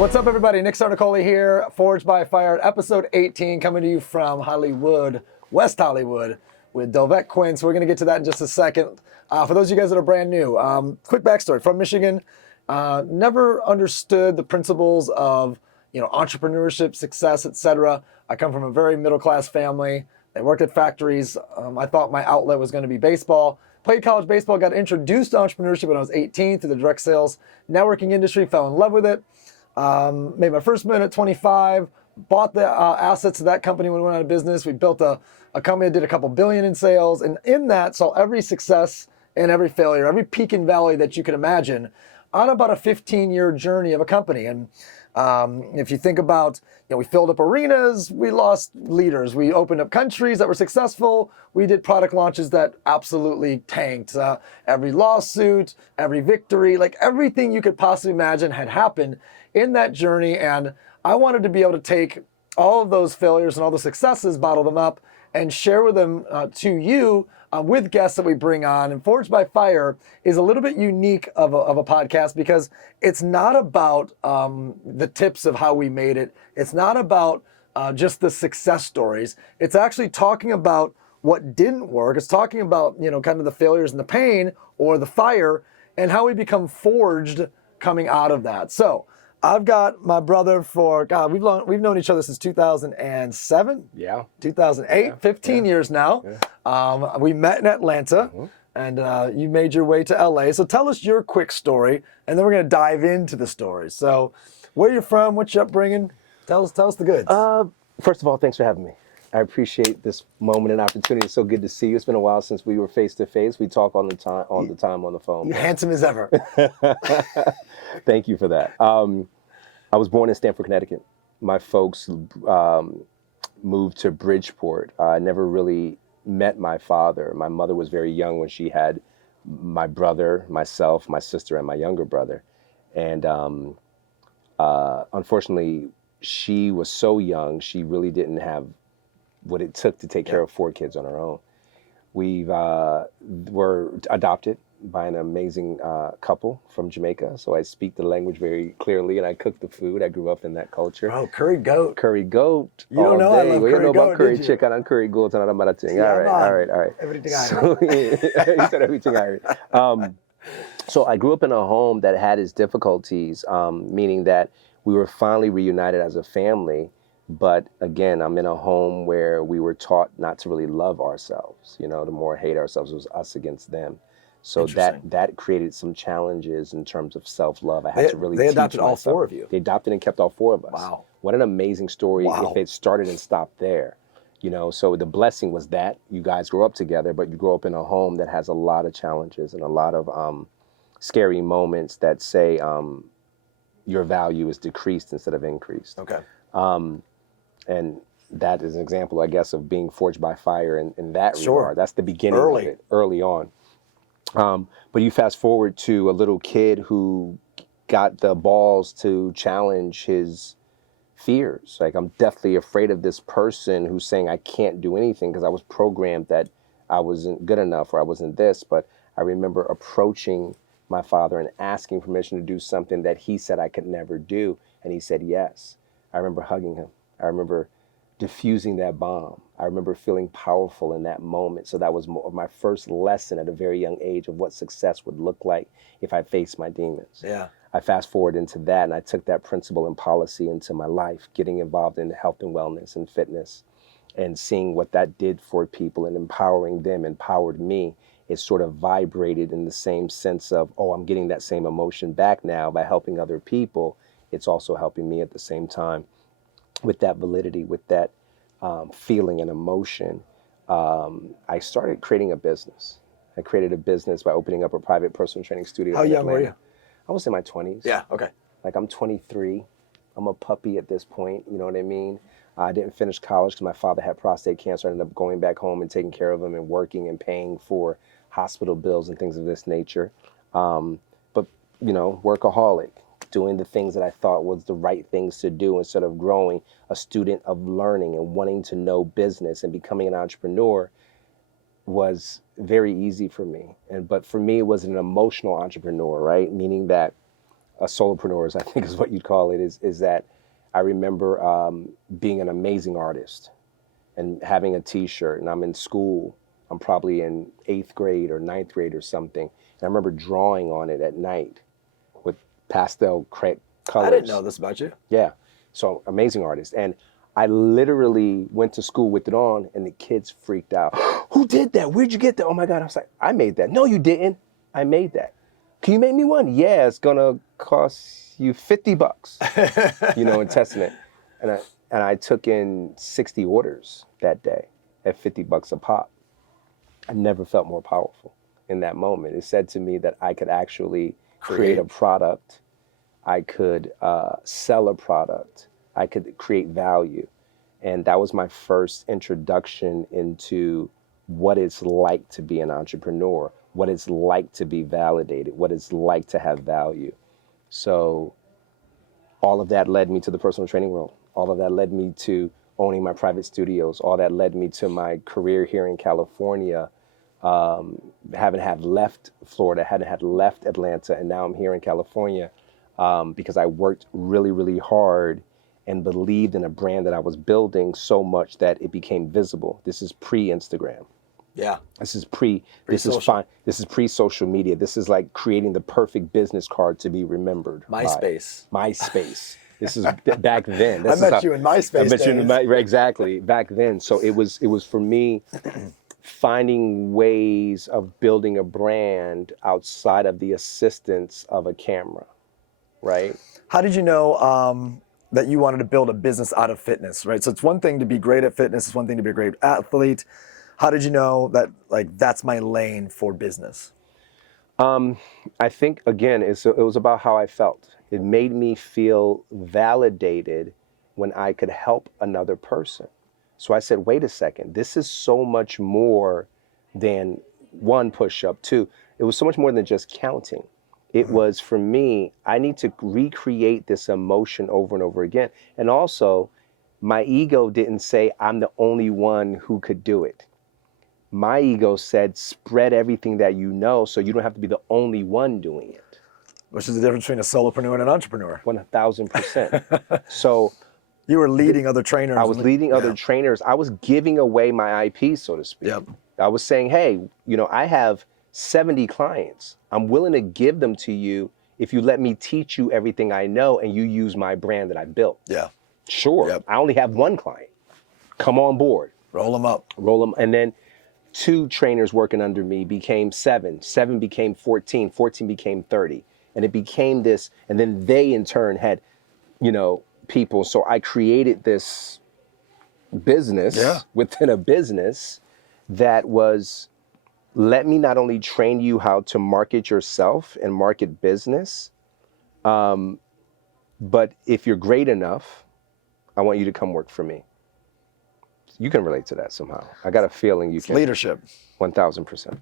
What's up, everybody? Nick Sarnicola here, Forged by Fire, episode 18, coming to you from Hollywood, West Hollywood, with Dolvett Quince. We're going to get to that in just a second. For those of you guys that are brand new, quick backstory. From Michigan, never understood the principles of entrepreneurship, success, etc. I come from a very middle-class family. I worked at factories. I thought my outlet was going to be baseball. Played college baseball, got introduced to entrepreneurship when I was 18 through the direct sales networking industry, fell in love with it. Made my first million at 25, bought the assets of that company when we went out of business. We built a company that did a couple billion in sales, and in that saw every success and every failure, every peak and valley that you can imagine on about a 15-year journey of a company. And if you think about, we filled up arenas, we lost leaders, we opened up countries that were successful, we did product launches that absolutely tanked. Every lawsuit, every victory, like everything you could possibly imagine had happened in that journey. And I wanted to be able to take all of those failures and all the successes, bottle them up, and share with them to you with guests that we bring on. And Forged by Fire is a little bit unique of a podcast because it's not about the tips of how we made it. It's not about just the success stories. It's actually talking about what didn't work. It's talking about, kind of the failures and the pain or the fire and how we become forged coming out of that. So I've got my brother for, God, we've known each other since 2007? Yeah. 2008, yeah. 15 years now. Yeah. We met in Atlanta, and you made your way to LA. So tell us your quick story, and then we're going to dive into the story. So where you're from, what's your upbringing? Tell us the goods. First of all, thanks for having me. I appreciate this moment and opportunity. It's so good to see you. It's been a while since we were face to face. We talk all the time on the phone. You're handsome as ever. Thank you for that. I was born in Stamford, Connecticut. My folks moved to Bridgeport. I never really met my father. My mother was very young when she had my brother, myself, my sister, and my younger brother. And unfortunately, she was so young, she really didn't have what it took to take care of 4 kids on her own. We were adopted by an amazing couple from Jamaica. So I speak the language very clearly, and I cook the food. I grew up in that culture. Oh, curry goat. Curry goat. You don't know I love curry goat, about curry did you? chicken and curry goat and all that thing. Yeah, All right. Everything I heard. You said everything I heard. So I grew up in a home that had its difficulties, meaning that we were finally reunited as a family. But again, I'm in a home where we were taught not to really love ourselves. The more hate ourselves was us against them. So that created some challenges in terms of self-love. I had to really teach myself. They adopted all 4 of you. They adopted and kept all 4 of us. Wow. What an amazing story if it started and stopped there. So the blessing was that you guys grew up together, but you grew up in a home that has a lot of challenges and a lot of scary moments that say your value is decreased instead of increased. Okay. And that is an example, I guess, of being forged by fire in that regard. That's the beginning of it, early on. But you fast forward to a little kid who got the balls to challenge his fears. Like, I'm deathly afraid of this person who's saying I can't do anything because I was programmed that I wasn't good enough or I wasn't this. But I remember approaching my father and asking permission to do something that he said I could never do. And he said yes. I remember hugging him. I remember diffusing that bomb. I remember feeling powerful in that moment. So that was my first lesson at a very young age of what success would look like if I faced my demons. Yeah. I fast forward into that, and I took that principle and policy into my life, getting involved in health and wellness and fitness, and seeing what that did for people and empowering them empowered me. It sort of vibrated in the same sense of, oh, I'm getting that same emotion back now by helping other people. It's also helping me at the same time with that validity, with that feeling and emotion. I started creating a business. I created a business by opening up a private personal training studio. How young were you? I was in my 20s. Yeah, okay. Like, I'm 23. I'm a puppy at this point, you know what I mean? I didn't finish college because my father had prostate cancer. I ended up going back home and taking care of him and working and paying for hospital bills and things of this nature. But, workaholic, doing the things that I thought was the right things to do instead of growing a student of learning and wanting to know business and becoming an entrepreneur was very easy for me. But for me, it was an emotional entrepreneur, right? Meaning that a solopreneur, I think is what you'd call it, is that I remember being an amazing artist and having a t-shirt, and I'm in school. I'm probably in 8th grade or 9th grade or something. And I remember drawing on it at night with pastel colors. I didn't know this about you. Yeah. So amazing artist. And I literally went to school with it on, and the kids freaked out. Who did that? Where'd you get that? Oh my God. I was like, I made that. No, you didn't. I made that. Can you make me one? Yeah, it's gonna cost you $50, in testing it. And I took in 60 orders that day at $50 a pop. I never felt more powerful in that moment. It said to me that I could actually create a product. I could sell a product. I could create value. And that was my first introduction into what it's like to be an entrepreneur, what it's like to be validated, what it's like to have value. So all of that led me to the personal training world. All of that led me to owning my private studios. All that led me to my career here in California. Haven't had left Florida, hadn't had left Atlanta, and now I'm here in California because I worked really, really hard and believed in a brand that I was building so much that it became visible. This is pre-Instagram. Yeah. This is pre-social media. This is like creating the perfect business card to be remembered. MySpace. MySpace. This is back then. I met you in MySpace. I met you in exactly back then. So it was for me finding ways of building a brand outside of the assistance of a camera, right? How did you know that you wanted to build a business out of fitness, right? So it's one thing to be great at fitness. It's one thing to be a great athlete. How did you know that that's my lane for business? I think, again, it was about how I felt. It made me feel validated when I could help another person. So I said, wait a second, this is so much more than one push-up, two. It was so much more than just counting. It was, for me, I need to recreate this emotion over and over again. And also, my ego didn't say I'm the only one who could do it. My ego said, spread everything that you know so you don't have to be the only one doing it. Which is the difference between a solopreneur and an entrepreneur. 1,000%. So you were leading other trainers. I was leading other trainers. I was giving away my IP, so to speak. Yep. I was saying, hey, I have 70 clients. I'm willing to give them to you if you let me teach you everything I know and you use my brand that I built. Yeah. Sure. Yep. I only have one client. Come on board. Roll them up. Roll them. And then 2 trainers working under me became 7. 7 became 14. 14 became 30. And it became this, and then they in turn had, people. So I created this business within a business that was, let me not only train you how to market yourself and market business, but if you're great enough, I want you to come work for me. You can relate to that somehow. I got a feeling you can. Leadership. 1,000%.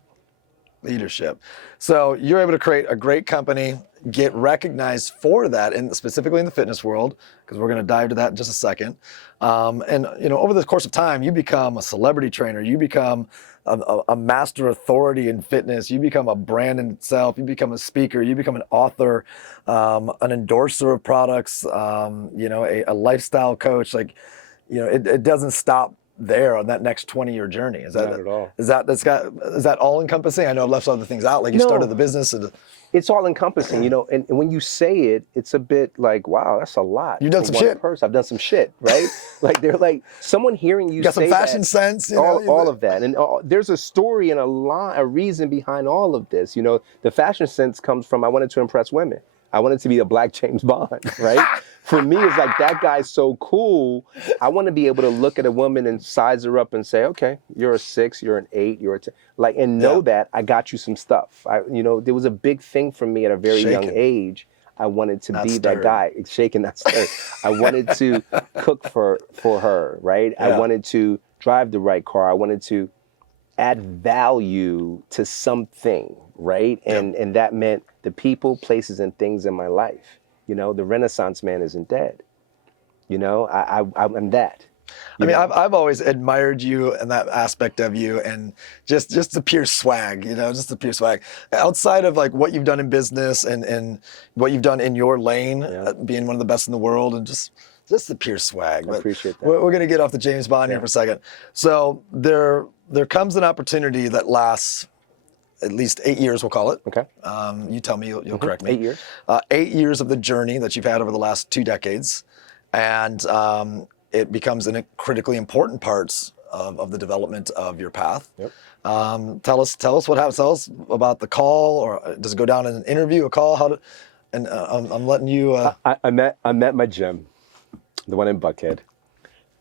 Leadership. So you're able to create a great company, get recognized for that, and specifically in the fitness world, because we're going to dive to that in just a second. And over the course of time, you become a celebrity trainer. You become a master authority in fitness. You become a brand in itself. You become a speaker. You become an author, an endorser of products. A lifestyle coach. It doesn't stop there on that next 20-year journey. Is that not at all? Is that all encompassing? I know I've left other things out. Like you started the business. It's all encompassing, and when you say it, it's a bit like, wow, that's a lot. You've done some shit. I've done some shit, right? Like they're like someone hearing you got say some fashion that, sense, all of that, and there's a story and a reason behind all of this. The fashion sense comes from I wanted to impress women. I wanted to be a black James Bond, right? For me, it's like, that guy's so cool. I want to be able to look at a woman and size her up and say, okay, you're a 6, you're an 8, you're a 10. And know that I got you some stuff. There was a big thing for me at a very young age. I wanted to be that guy. Shaking that stirred. I wanted to cook for her, right? Yeah. I wanted to drive the right car. I wanted to add value to something, right? And that meant the people, places, and things in my life. The Renaissance man isn't dead. I'm that. I mean, I've always admired you and that aspect of you, and just the pure swag, just the pure swag. Outside of like what you've done in business and what you've done in your lane, being one of the best in the world, and just the pure swag. I appreciate that. We're going to get off the James Bond here for a second. So there comes an opportunity that lasts at least 8 years, we'll call it. Okay. You tell me, you'll correct me. 8 years. 8 years of the journey that you've had over the last 2 decades, and it becomes a critically important part of the development of your path. Yep. Tell us what happens. Tell us about the call, or does it go down in an interview, a call? I'm letting you. I met my gym, the one in Buckhead,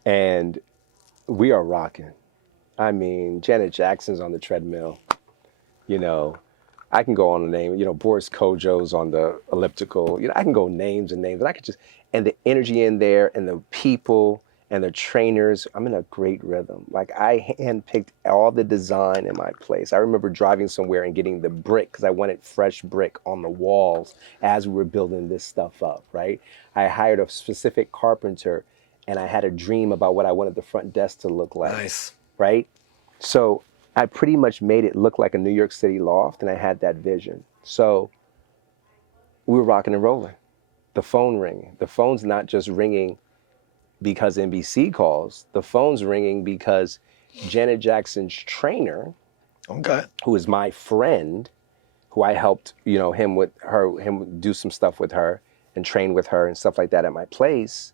and we are rocking. I mean, Janet Jackson's on the treadmill. I can go on a name. Boris Kojo's on the elliptical. I can go names and names, and I could and the energy in there, and the people, and the trainers. I'm in a great rhythm. Like, I handpicked all the design in my place. I remember driving somewhere and getting the brick because I wanted fresh brick on the walls as we were building this stuff up, right? I hired a specific carpenter, and I had a dream about what I wanted the front desk to look like. Nice. Right? So I pretty much made it look like a New York City loft, and I had that vision. So we were rocking and rolling. The phone ringing. The phone's not just ringing because NBC calls. The phone's ringing because Janet Jackson's trainer, who is my friend, who I helped, him do some stuff with her and train with her and stuff like that at my place,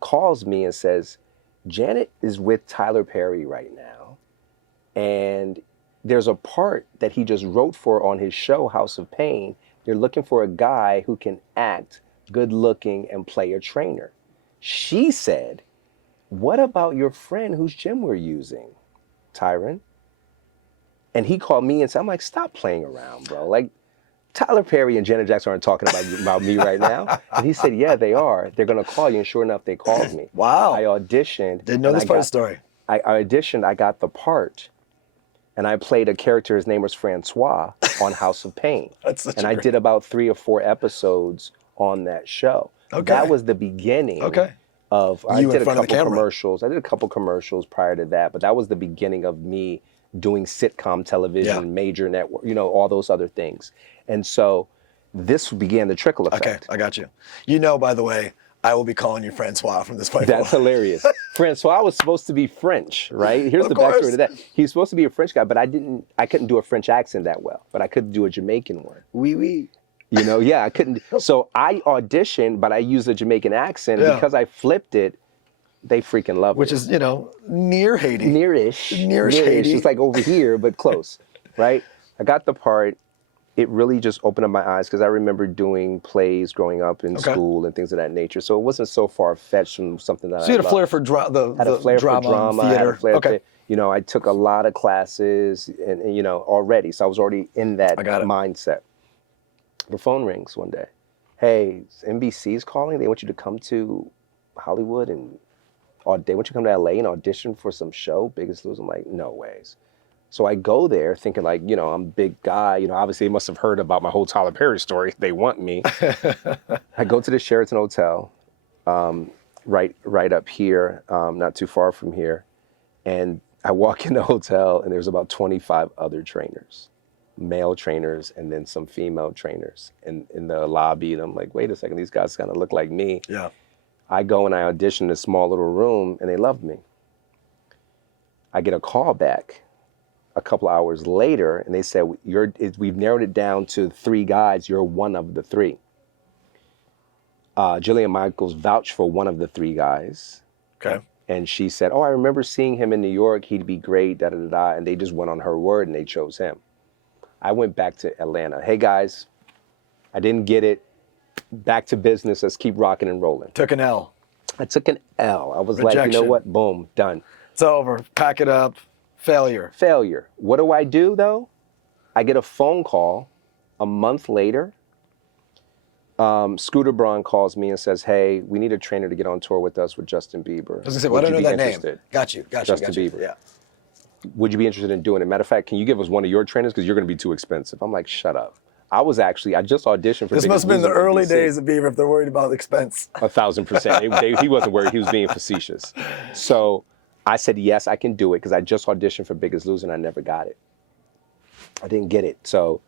calls me and says, Janet is with Tyler Perry right now, and there's a part that he just wrote for on his show, House of Pain. They're looking for a guy who can act, good looking, and play a trainer. She said, what about your friend whose gym we're using, Tyron? And he called me and said, I'm like, stop playing around, bro. Like, Tyler Perry and Janet Jackson aren't talking about me right now. And he said, yeah, they are. They're going to call you. And sure enough, they called me. Wow. I auditioned. Didn't know this part of the story. I auditioned. I got the part. And I played a character. His name was Francois on House of Pain. And I did about 3 or 4 episodes on that show. Okay. That was the beginning of, I did a couple commercials. I did a couple commercials prior to that, but that was the beginning of me doing sitcom television, major network, all those other things. And so this began the trickle effect. Okay, I got you. By the way, I will be calling you Francois from this point forward. That's forward. Hilarious. Francois was supposed to be French, right? Here's the backstory to that. He was supposed to be a French guy, but I couldn't do a French accent that well, but I could do a Jamaican one. Oui, oui. I couldn't. So I auditioned, but I used a Jamaican accent. And because I flipped it, they freaking loved it. Which is, near Haiti. Nearish Haiti. It's like over here, but close, right? I got the part. It really just opened up my eyes because I remember doing plays growing up in school and things of that nature. So it wasned so far-fetched from something that I loved. So you had a flair for drama, theater. I took a lot of classes and already. So I was already in that mindset. The phone rings one day. Hey, NBC's calling. They want you to come to Hollywood or they want you to come to LA and audition for some show, Biggest Loser. I'm like, no ways. So I go there thinking like, I'm a big guy. Obviously they must have heard about my whole Tyler Perry story. They want me. I go to the Sheraton Hotel, right up here, not too far from here. And I walk in the hotel and there's about 25 other trainers, male trainers, and then some female trainers in the lobby. And I'm like, wait a second, these guys kind of look like me. Yeah. I go and I audition in a small little room and they loved me. I get a call back a couple hours later and they said, we've narrowed it down to 3 guys. You're one of the 3. Jillian Michaels vouched for one of the 3 guys. Okay. And she said, I remember seeing him in New York. He'd be great, da-da-da-da. And they just went on her word and they chose him. I went back to Atlanta. Hey guys, I didn't get it. Back to business. Let's keep rocking and rolling. Took an L. I took an L. I was like, you know what? Boom, done. It's over. Pack it up. Failure. What do I do though? I get a phone call a month later. Scooter Braun calls me and says, hey, we need a trainer to get on tour with us with Justin Bieber. I was gonna say, well, I don't know that name. Got you. Justin Bieber. Yeah. Would you be interested in doing it? Matter of fact, can you give us one of your trainers? Because you're going to be too expensive. I'm like, shut up. I just auditioned for This Biggest must have been the Loser in early DC. days of Beaver if they're worried about expense. 1,000%. He wasn't worried. He was being facetious. So I said, yes, I can do it because I just auditioned for Biggest Loser and I never got it. I didn't get it. So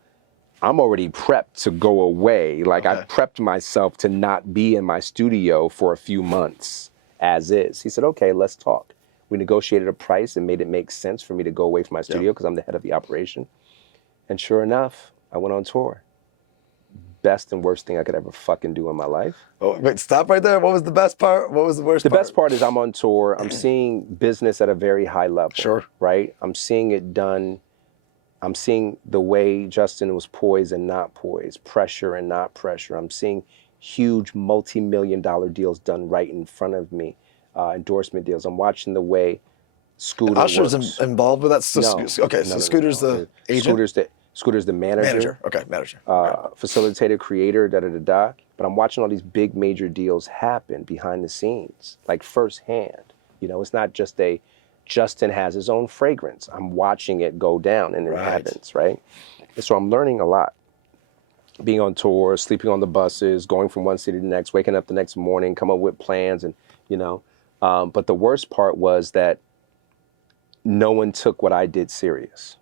I'm already prepped to go away. Like I prepped myself to not be in my studio for a few months as is. He said, okay, let's talk. We negotiated a price and made it make sense for me to go away from my studio because I'm the head of the operation. And sure enough, I went on tour. Best and worst thing I could ever fucking do in my life. Oh, wait, stop right there. What was the best part? What was the worst part? The best part is I'm on tour. I'm seeing business at a very high level. Sure. Right? I'm seeing it done. I'm seeing the way Justin was poised and not poised, pressure and not pressure. I'm seeing huge multi-million-dollar deals done right in front of me, endorsement deals. I'm watching the way Scooter Usher's works. involved with that? So, No. Okay, so Scooter's the agent? Scooter's the manager. Okay, manager. Facilitator, creator, da-da-da-da. But I'm watching all these big major deals happen behind the scenes, like firsthand. You know, it's not just Justin has his own fragrance. I'm watching it go down and it happens, right? And so I'm learning a lot. Being on tour, sleeping on the buses, going from one city to the next, waking up the next morning, come up with plans and, you know. But the worst part was that no one took what I did serious.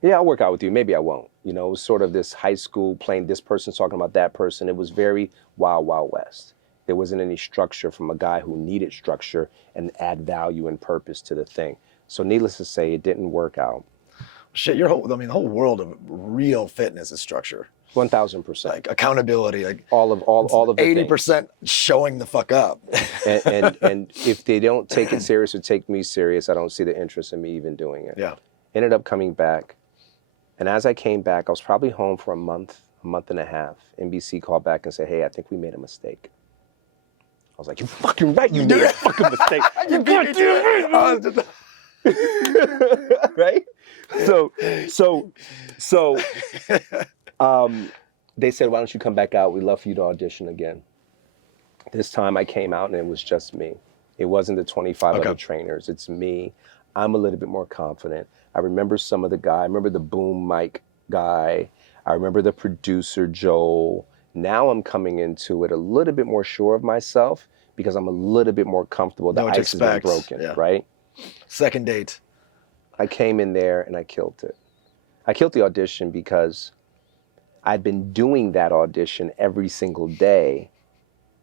Yeah, I'll work out with you. Maybe I won't. You know, it was sort of this high school playing this person talking about that person. It was very Wild Wild West. There wasn't any structure from a guy who needed structure and add value and purpose to the thing. So needless to say, it didn't work out. Shit, the whole world of real fitness is structure. 1,000%. Like accountability, like all of the 80% showing the fuck up. and if they don't take it serious or take me serious, I don't see the interest in me even doing it. Yeah. Ended up coming back. And as I came back, I was probably home for a month and a half. NBC called back and said, hey, I think we made a mistake. I was like, you're fucking right, you made a fucking mistake. You goddamn right. Right? So they said, why don't you come back out? We'd love for you to audition again. This time I came out and it was just me. It wasn't the 25 other trainers. It's me. I'm a little bit more confident. I remember some of the guy. I remember the boom mic guy. I remember the producer, Joel. Now I'm coming into it a little bit more sure of myself because I'm a little bit more comfortable. The ice has been broken, right? Second date. I came in there and I killed it. I killed the audition because I'd been doing that audition every single day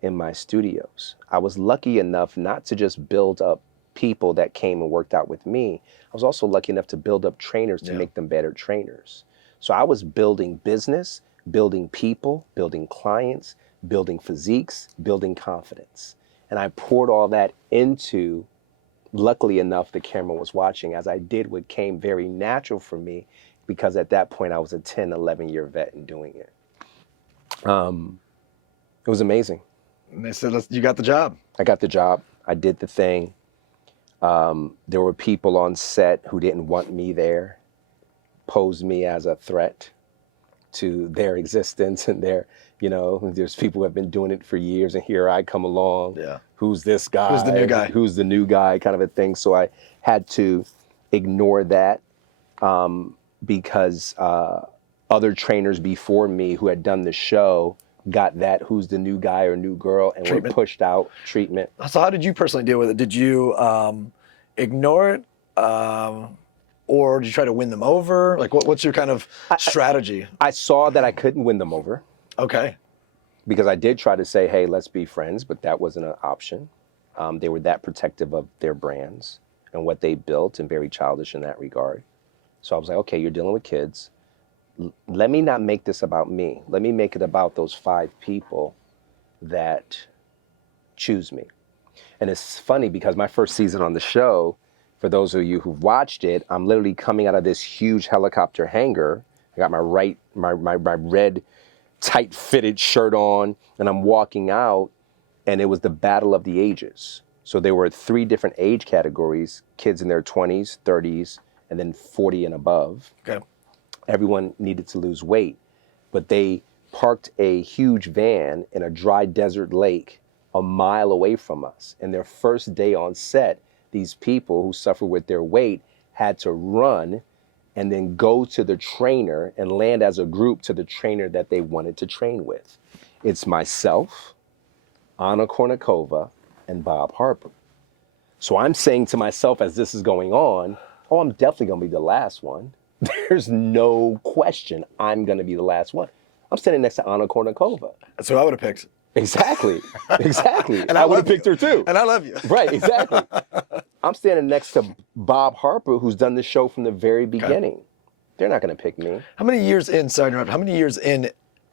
in my studios. I was lucky enough not to just build up people that came and worked out with me. I was also lucky enough to build up trainers to make them better trainers. So I was building business, building people, building clients, building physiques, building confidence. And I poured all that into, luckily enough, the camera was watching as I did what came very natural for me because at that point I was a 10, 11-year vet in doing it. It was amazing. And they said, you got the job. I got the job. I did the thing. There were people on set who didn't want me there, posed me as a threat to their existence and their, you know, there's people who have been doing it for years and here I come along. Yeah. Who's this guy? Who's the new guy? Who's the new guy kind of a thing. So I had to ignore that because other trainers before me who had done the show got that who's the new guy or new girl and were pushed out treatment. So how did you personally deal with it? Did you ignore it or did you try to win them over? Like what's your kind of strategy? I saw that I couldn't win them over. Okay. Because I did try to say, hey, let's be friends, but that wasn't an option. They were that protective of their brands and what they built and very childish in that regard. So I was like, okay, you're dealing with kids. Let me not make this about me. Let me make it about those 5 people that choose me. And it's funny because my first season on the show, for those of you who've watched it, I'm literally coming out of this huge helicopter hangar. I got my red tight-fitted shirt on, and I'm walking out, and it was the battle of the ages. So there were 3 different age categories, kids in their 20s, 30s, and then 40 and above. Okay. Everyone needed to lose weight, but they parked a huge van in a dry desert lake a mile away from us. And their first day on set, these people who suffer with their weight had to run and then go to the trainer and land as a group to the trainer that they wanted to train with. It's myself, Anna Kournikova, and Bob Harper. So I'm saying to myself as this is going on, oh, I'm definitely going to be the last one. There's no question I'm going to be the last one. I'm standing next to Anna Kournikova. That's who I would have picked. Exactly. And I would have picked her too. And I love you. Right, exactly. I'm standing next to Bob Harper, who's done the show from the very beginning. Okay. They're not going to pick me. How many years in, sorry to interrupt, how many years in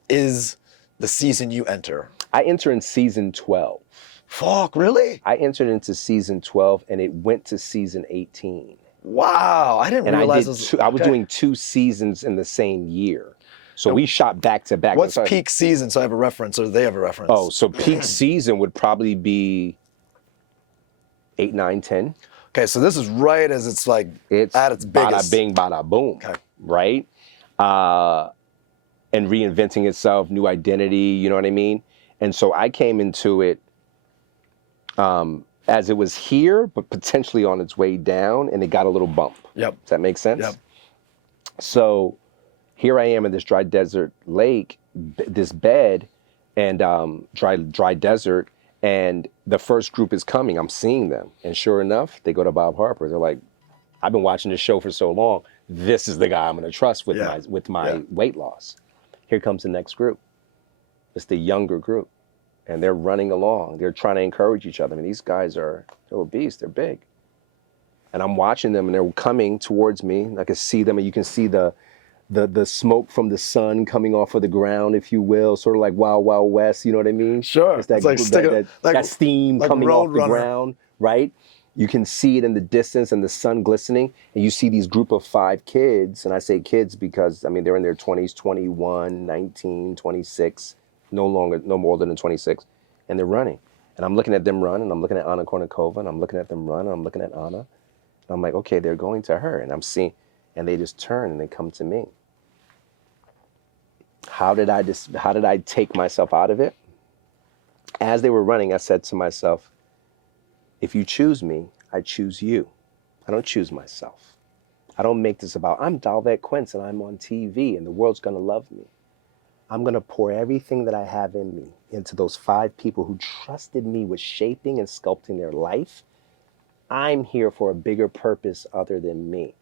is the season you enter? I enter in season 12. Fuck, really? I entered into season 12 and it went to season 18. Wow, I didn't realize I was doing 2 seasons in the same year. So we shot back to back. What's peak season? So I have a reference, or do they have a reference? Oh, so peak season would probably be 8, 9, 10. Okay, so this is right as it's like at its biggest. Bada bing, bada boom. Okay. Right? And reinventing itself, new identity, you know what I mean? And so I came into it as it was here, but potentially on its way down, and it got a little bump. Yep. Does that make sense? Yep. So here I am in this dry desert lake, this bed, and dry desert, and the first group is coming. I'm seeing them, and sure enough, they go to Bob Harper. They're like, "I've been watching this show for so long. This is the guy I'm going to trust with my weight loss." Here comes the next group. It's the younger group, and they're running along. They're trying to encourage each other. I mean, these guys they're obese. They're big, and I'm watching them, and they're coming towards me. I can see them, and you can see the smoke from the sun coming off of the ground, if you will, sort of like Wild Wild West, you know what I mean? Sure. It's like that steam like coming off the runner. ground, right? You can see it in the distance and the sun glistening, and you see these group of 5 kids, and I say kids because, I mean, they're in their 20s, 21, 19, 26, no more than 26, and they're running. And I'm looking at them run, and I'm looking at Anna Kournikova, and I'm looking at them run, and I'm looking at Anna, and I'm like, okay, they're going to her, and I'm seeing, and they just turn and they come to me. How did I take myself out of it? As they were running, I said to myself, if you choose me, I choose you. I don't choose myself. I don't make this about, I'm Dolvett Quince and I'm on TV and the world's gonna love me. I'm gonna pour everything that I have in me into those 5 people who trusted me with shaping and sculpting their life. I'm here for a bigger purpose other than me.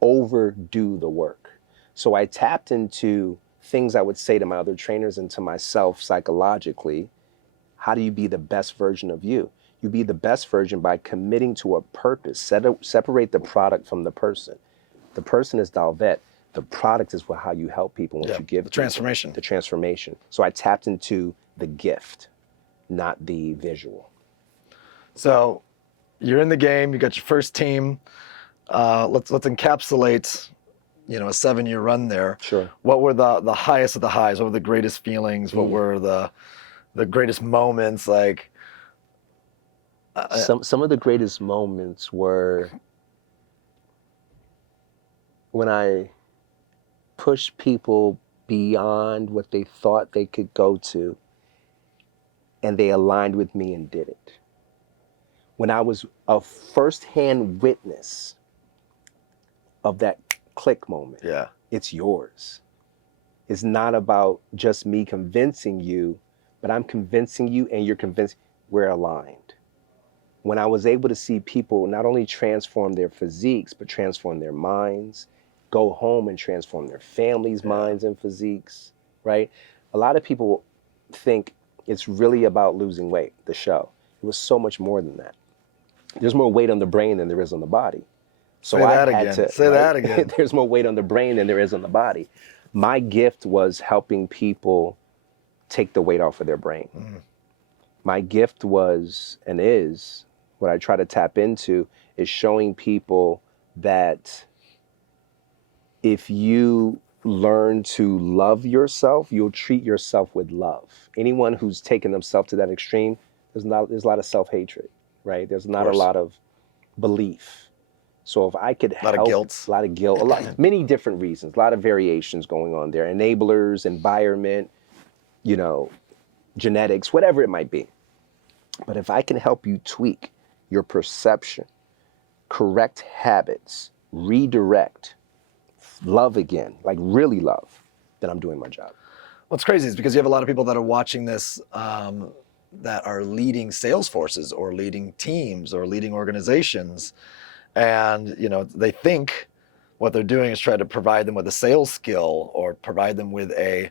Overdo the work. So I tapped into things I would say to my other trainers and to myself psychologically. How do you be the best version of you? You be the best version by committing to a purpose. Separate the product from the person. The person is Dolvett. The product is how you help people, what you give the transformation. The transformation. So I tapped into the gift, not the visual. So you're in the game, you got your first team. Let's encapsulate, a 7-year run there. Sure. What were the highest of the highs? What were the greatest feelings? What were the greatest moments? Like some of the greatest moments were when I pushed people beyond what they thought they could go to, and they aligned with me and did it. When I was a firsthand witness of that click moment. Yeah. It's yours. It's not about just me convincing you, but I'm convincing you and you're convinced we're aligned. When I was able to see people not only transform their physiques, but transform their minds, go home and transform their families' minds and physiques, right? A lot of people think it's really about losing weight, the show. It was so much more than that. There's more weight on the brain than there is on the body. So Say that again. There's more weight on the brain than there is on the body. My gift was helping people take the weight off of their brain. My gift was and is, what I try to tap into is showing people that if you learn to love yourself, you'll treat yourself with love. Anyone who's taken themselves to that extreme, there's a lot of self-hatred, right? There's not a lot of belief. So if I could help, a lot of guilt, many different reasons, a lot of variations going on there, enablers, environment, genetics, whatever it might be. But if I can help you tweak your perception, correct habits, redirect, love again, like really love, then I'm doing my job. What's crazy is because you have a lot of people that are watching this that are leading sales forces or leading teams or leading organizations. And, you know, they think what they're doing is try to provide them with a sales skill or provide them with a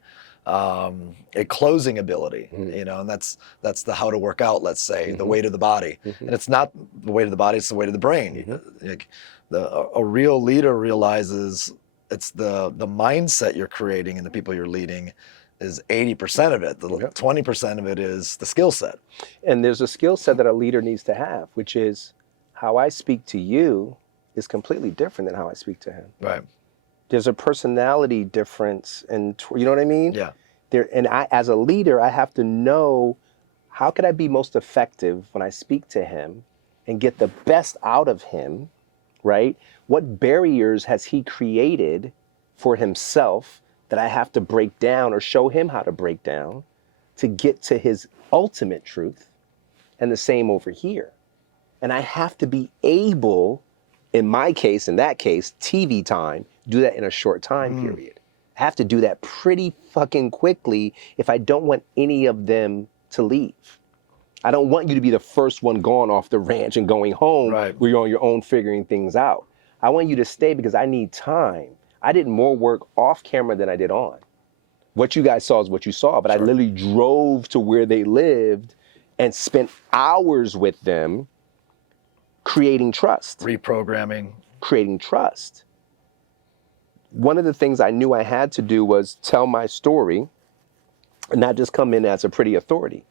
closing ability, you know, and that's the how to work out, let's say, the weight of the body. And it's not the weight of the body, it's the weight of the brain. Like, a real leader realizes it's the mindset you're creating and the people you're leading is 80% of it. The 20% of it is the skill set. And there's a skill set that a leader needs to have, which is how I speak to you is completely different than how I speak to him. Right. There's a personality difference, and you know what I mean? Yeah. And I, as a leader, I have to know how could I be most effective when I speak to him and get the best out of him, right? What barriers has he created for himself that I have to break down or show him how to break down to get to his ultimate truth? And the same over here. And I have to be able, in my case, in that case, TV time, do that in a short time period. I have to do that pretty fucking quickly if I don't want any of them to leave. I don't want you to be the first one gone off the ranch and going home where you're on your own figuring things out. I want you to stay because I need time. I did more work off camera than I did on. What you guys saw is what you saw, but I literally drove to where they lived and spent hours with them creating trust. Reprogramming. Creating trust. One of the things I knew I had to do was tell my story and not just come in as a pretty authority.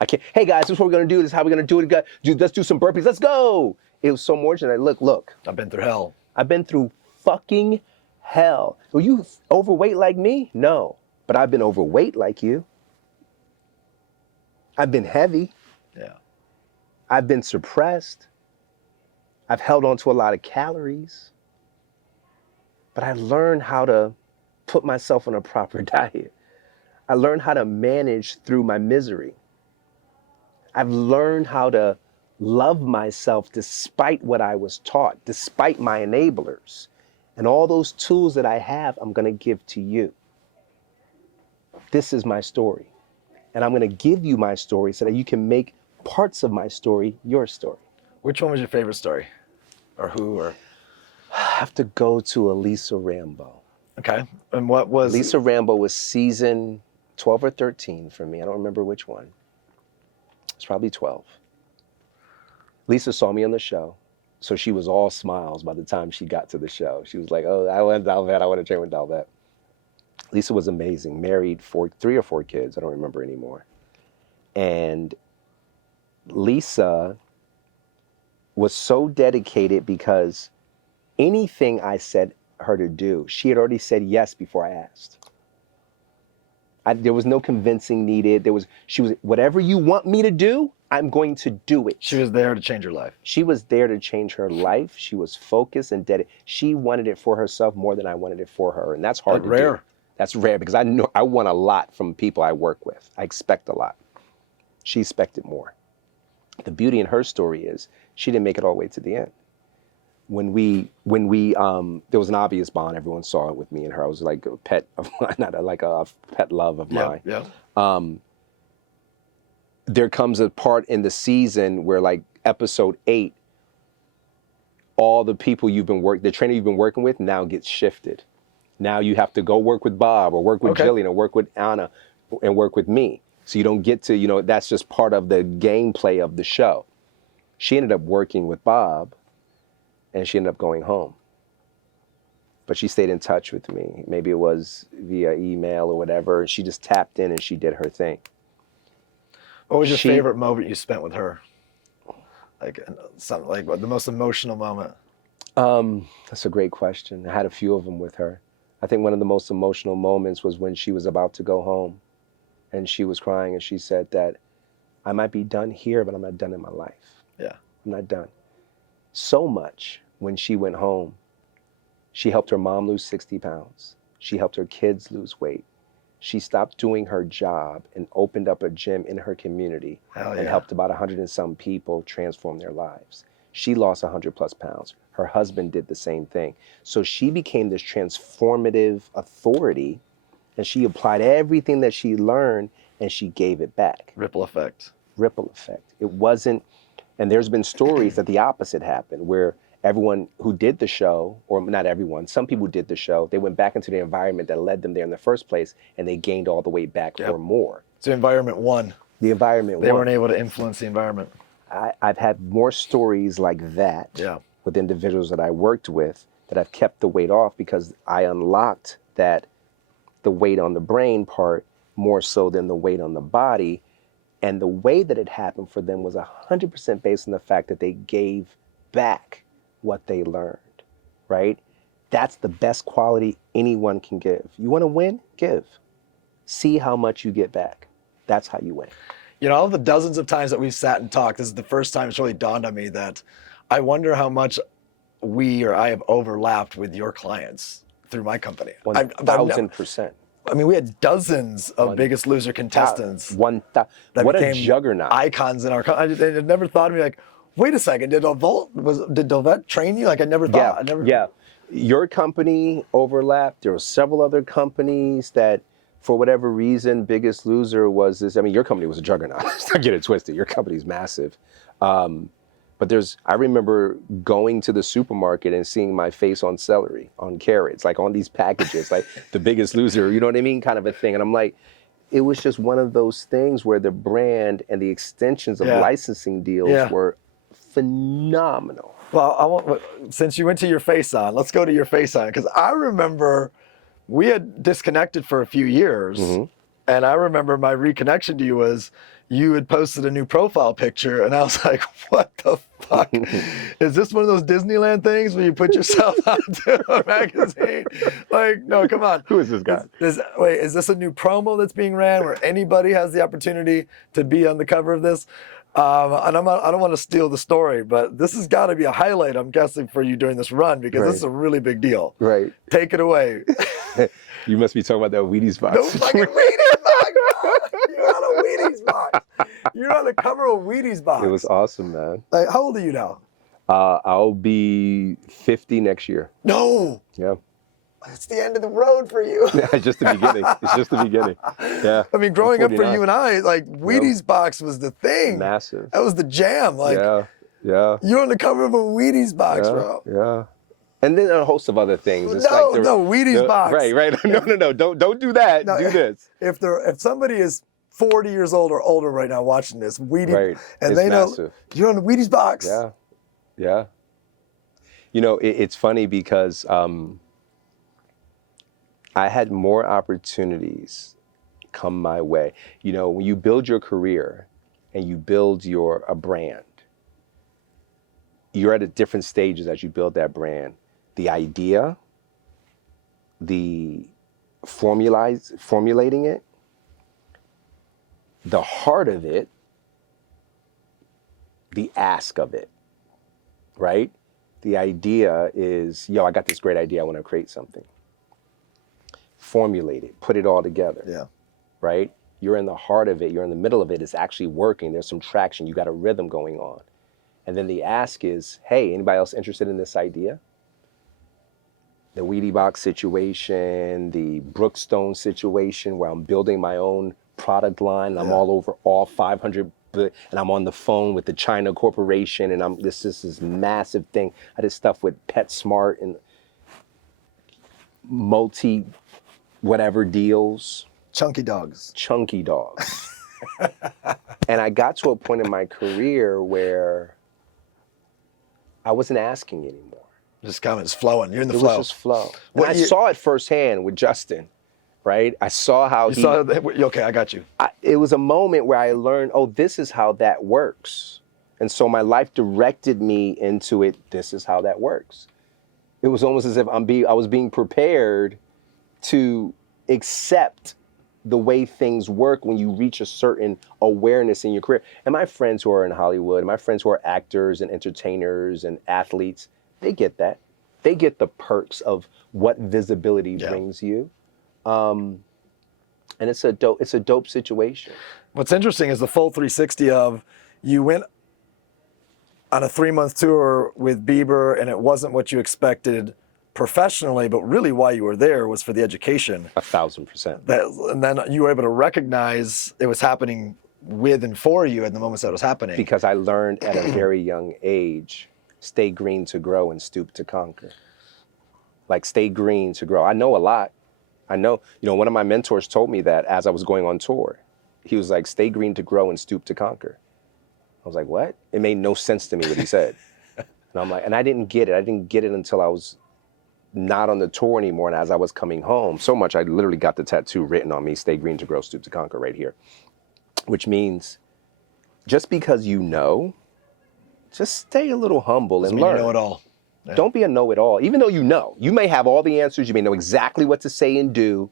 I can't, hey guys, this is what we're gonna do, this is how we're gonna do it, let's do some burpees, let's go. It was so more than that. Look. I've been through hell. I've been through fucking hell. Were you overweight like me? No, but I've been overweight like you. I've been heavy. Yeah. I've been suppressed. I've held on to a lot of calories. But I learned how to put myself on a proper diet. I learned how to manage through my misery. I've learned how to love myself despite what I was taught, despite my enablers. And all those tools that I have, I'm gonna give to you. This is my story. And I'm gonna give you my story so that you can make parts of my story your story. Which one was your favorite story? Or who, or? I have to go to Elisa Rambo. Okay, and what was? Elisa Rambo was season 12 or 13 for me. I don't remember which one. It's probably 12. Lisa saw me on the show, so she was all smiles by the time she got to the show. She was like, oh, I want Dolvett, I want to train with Dolvett. Lisa was amazing, married 3 or 4 kids, I don't remember anymore. And Lisa was so dedicated because anything I said her to do, she had already said yes before I asked. There was no convincing needed. She was, whatever you want me to do, I'm going to do it. She was there to change her life. She was there to change her life. She was focused and dedicated. She wanted it for herself more than I wanted it for her. And that's hard to do. That's rare because I know I want a lot from people I work with. I expect a lot. She expected more. The beauty in her story is she didn't make it all the way to the end. When we there was an obvious bond. Everyone saw it with me and her. I was like a pet of mine, not like a pet love of mine. Yeah. There comes a part in the season where, like episode 8, all the people the trainer you've been working with now gets shifted. Now you have to go work with Bob or work with Jillian or work with Anna and work with me. So you don't get to, that's just part of the gameplay of the show. She ended up working with Bob and she ended up going home. But she stayed in touch with me. Maybe it was via email or whatever. She just tapped in and she did her thing. What was your favorite moment you spent with her? Like something like the most emotional moment? That's a great question. I had a few of them with her. I think one of the most emotional moments was when she was about to go home and she was crying and she said that I might be done here, but I'm not done in my life. Yeah. I'm not done. So much when she went home, she helped her mom lose 60 pounds. She helped her kids lose weight. She stopped doing her job and opened up a gym in her community and helped about 100 and some people transform their lives. She lost 100 plus pounds. Her husband did the same thing. So she became this transformative authority, and she applied everything that she learned and she gave it back. Ripple effect. Ripple effect. It wasn't, and there's been stories that the opposite happened, where everyone who did the show, or not everyone, some people did the show, they went back into the environment that led them there in the first place, and they gained all the way back or more. So environment won. The environment They won. weren't able to influence the environment. I've had more stories like that with individuals that I worked with that I've kept the weight off, because I unlocked that the weight on the brain part more so than the weight on the body. And the way that it happened for them was 100% based on the fact that they gave back what they learned, right? That's the best quality anyone can give. You want to win? Give. See how much you get back. That's how you win. You know, all the dozens of times that we've sat and talked, this is the first time it's really dawned on me that I wonder how much I have overlapped with your clients through my company. 1,000%. I mean, we had dozens of Biggest Loser contestants. What a juggernaut. Icons in our company. I never thought of me like, wait a second, did Dolvett train you? Like, I never thought. Yeah. Your company overlapped. There were several other companies that, for whatever reason, Biggest Loser was this. I mean, your company was a juggernaut. Don't get it twisted. Your company's massive. But I remember going to the supermarket and seeing my face on celery, on carrots, like on these packages, like the Biggest Loser, you know what I mean? Kind of a thing. And I'm like, it was just one of those things where the brand and the extensions of licensing deals were phenomenal. Well, since you went to your face on, let's go to your face on, because I remember we had disconnected for a few years, and I remember my reconnection to you was you had posted a new profile picture, and I was like, what the fuck? Is this one of those Disneyland things where you put yourself onto a magazine? Like, no, come on. Who is this guy? Wait, is this a new promo that's being ran where anybody has the opportunity to be on the cover of this? And I don't want to steal the story, but this has got to be a highlight, I'm guessing, for you during this run, because this is a really big deal. Right. Take it away. You must be talking about that Wheaties box. No fucking Wheaties box! You're on a Wheaties box. You're on the cover of a Wheaties box. It was awesome, man. Like, how old are you now? I'll be 50 next year. No. Yeah. It's the end of the road for you. It's just the beginning. It's just the beginning. Yeah. I mean, growing up for you and I, like, Wheaties box was the thing. Massive. That was the jam. Like, yeah. You're on the cover of a Wheaties box, bro. Yeah. And then a host of other things. It's Wheaties box. Right. No. Don't do that. No, do this. If somebody is 40 years old or older right now watching this, Wheaties, and it's they know massive. You're on the Wheaties box. Yeah. You know, it's funny because I had more opportunities come my way. You know, when you build your career and you build a brand, you're at different stages as you build that brand. The idea, the formulating it, the heart of it, the ask of it, right? The idea is, I got this great idea, I want to create something. Formulate it, put it all together. Yeah. Right? You're in the heart of it, you're in the middle of it, it's actually working, there's some traction, you got a rhythm going on. And then the ask is, hey, anybody else interested in this idea? The Wheaties box situation, the Brookstone situation where I'm building my own product line, and I'm all over all 500, and I'm on the phone with the China corporation, and this is this massive thing. I did stuff with PetSmart and multi whatever deals. Chunky dogs. And I got to a point in my career where I wasn't asking anymore. Just coming, it's flowing. You're in the flow. It was just flow. And I saw it firsthand with Justin, right? I saw how okay, I got you. It was a moment where I learned, this is how that works. And so my life directed me into it. This is how that works. It was almost as if I was being prepared to accept the way things work when you reach a certain awareness in your career. And my friends who are in Hollywood, my friends who are actors and entertainers and athletes, they get that. They get the perks of what visibility brings you. And it's a dope situation. What's interesting is the full 360 of you went on a 3-month tour with Bieber, and it wasn't what you expected professionally, but really why you were there was for the education. 1,000%. And then you were able to recognize it was happening with and for you at the moments that it was happening. Because I learned at a very young age, stay green to grow and stoop to conquer. Like, stay green to grow. I know a lot. I know, one of my mentors told me that as I was going on tour. He was like, stay green to grow and stoop to conquer. I was like, what? It made no sense to me what he said. And I'm like, and I didn't get it. I didn't get it until I was not on the tour anymore. And as I was coming home, so much, I literally got the tattoo written on me, stay green to grow, stoop to conquer, right here. Which means just because just stay a little humble and learn. You know it all. Yeah. Don't be a know-it-all. Even though you may have all the answers, you may know exactly what to say and do,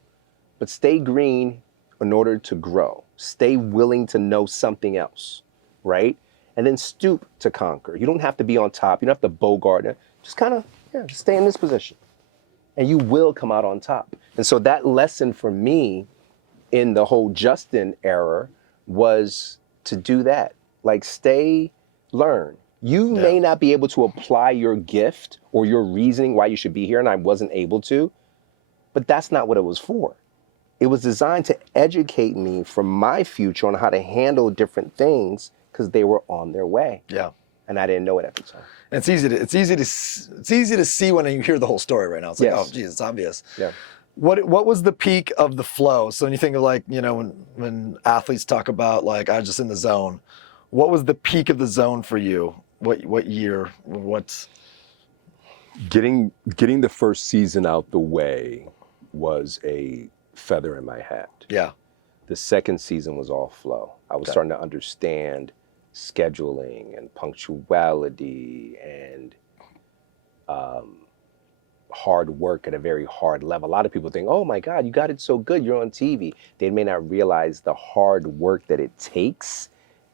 but stay green in order to grow. Stay willing to know something else, right? And then stoop to conquer. You don't have to be on top. You don't have to bogart it. Just kind of, just stay in this position. And you will come out on top. And so that lesson for me in the whole Justin era was to do that. Like, learn. You may not be able to apply your gift or your reasoning why you should be here, and I wasn't able to, but that's not what it was for. It was designed to educate me for my future on how to handle different things because they were on their way. Yeah. And I didn't know it at the time. And it's easy to see when you hear the whole story right now. It's like, oh, geez, it's obvious. Yeah. What was the peak of the flow? So when you think of, like, when athletes talk about, like, I was just in the zone, what was the peak of the zone for you? What year? What's getting the first season out the way was a feather in my hat. Yeah. The second season was all flow. I was starting to understand scheduling and punctuality and hard work at a very hard level. A lot of people think, oh my God, you got it so good, you're on TV. They may not realize the hard work that it takes,